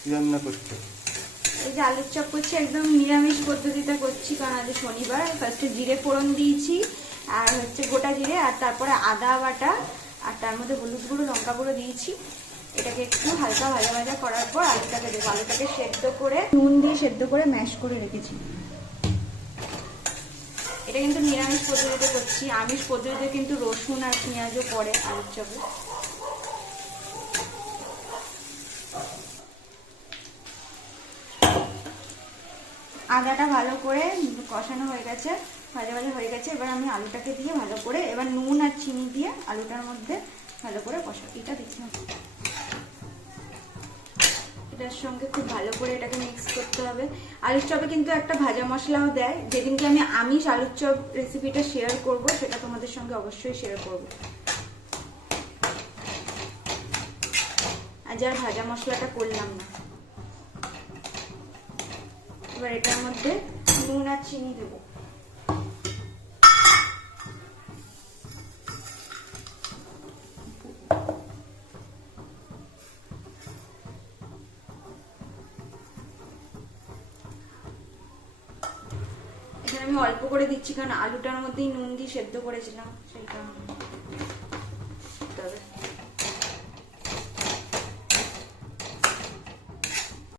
কি রান্না করছো? এই যে আলুর চপ করছি, একদম নিরামিষ পদ্ধতিতে করছি, কারণ আজ শনিবার। ফার্স্টে জিরে ফোড়ন দিয়েছি, আর হচ্ছে গোটা জিরে, আর তারপরে আদা বাটা, আর তার মধ্যে হলুদ গুঁড়ো লঙ্কা গুঁড়ো দিয়েছি। এটাকে একটু হালকা ভাজা ভাজা করার পর আলুটাকে দেবো। আলুটাকে সেদ্ধ করে নুন দিয়ে সেদ্ধ করে ম্যাশ করে রেখেছি। এটা কিন্তু নিরামিষ পদ্ধতিতে করছি, আমিষ পদ্ধতিতে কিন্তু রসুন আর পেঁয়াজও পড়ে আলুর চপে। আদাটা ভালো করে কষানো হয়ে গেছে, ভাজা ভাজা হয়ে গেছে। এবার আমি আলুটাকে দিয়ে ভালো করে, এবার নুন আর চিনি দিয়ে আলুটার মধ্যে ভালো করে কষা। এটা দিচ্ছি না, এটার সঙ্গে খুব ভালো করে এটাকে মিক্স করতে হবে। আলুর চপে কিন্তু একটা ভাজা মশলাও দেয়, যেদিনকে আমি আমিষ আলুর চপ রেসিপিটা শেয়ার করব, সেটা তোমাদের সঙ্গে অবশ্যই শেয়ার করব। আজ আর ভাজা মশলাটা করলাম না। এবার এটার মধ্যে নুন আর চিনি দেবো। এখানে আমি অল্প করে দিচ্ছি, কারণ আলুটার মধ্যেই নুন দিয়ে সেদ্ধ করেছিলাম, সেই কারণে।